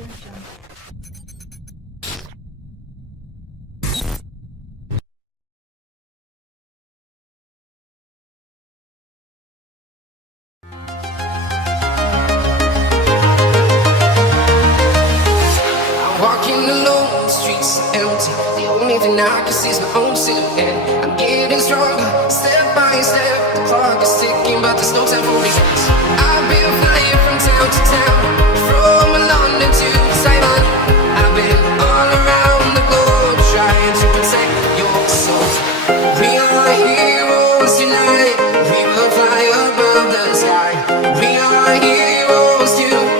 Walking alone, the streets are empty. The only thing I can see is my own silhouette. I'm getting stronger, step by step. The clock is ticking, but there's no time for regrets. I've been flying from town to town, from London to Taiwan. I've been all around the globe, trying to protect your soul. We are heroes tonight. We will fly above the sky. We are heroes tonight.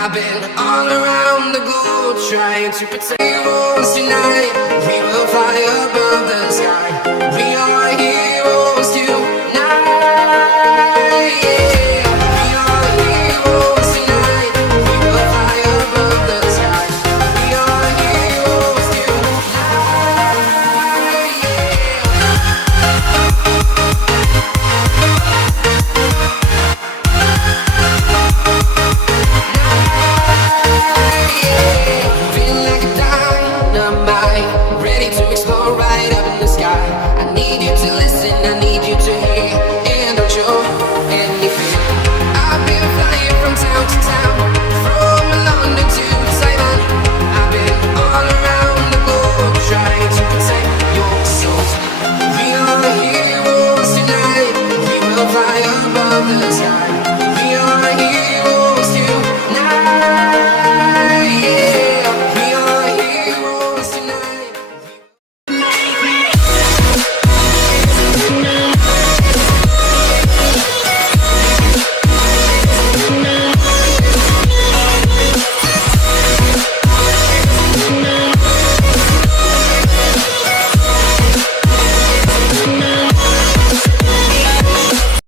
I've been all around the globe trying to protect heroes tonight. We will fly above the sky. We are heroes tonight. Yeah, we are heroes tonight. We will fly above the sky. We are heroes tonight. Feeling like a dynamite, ready to explode right up in the sky. I need you to listen, I need you to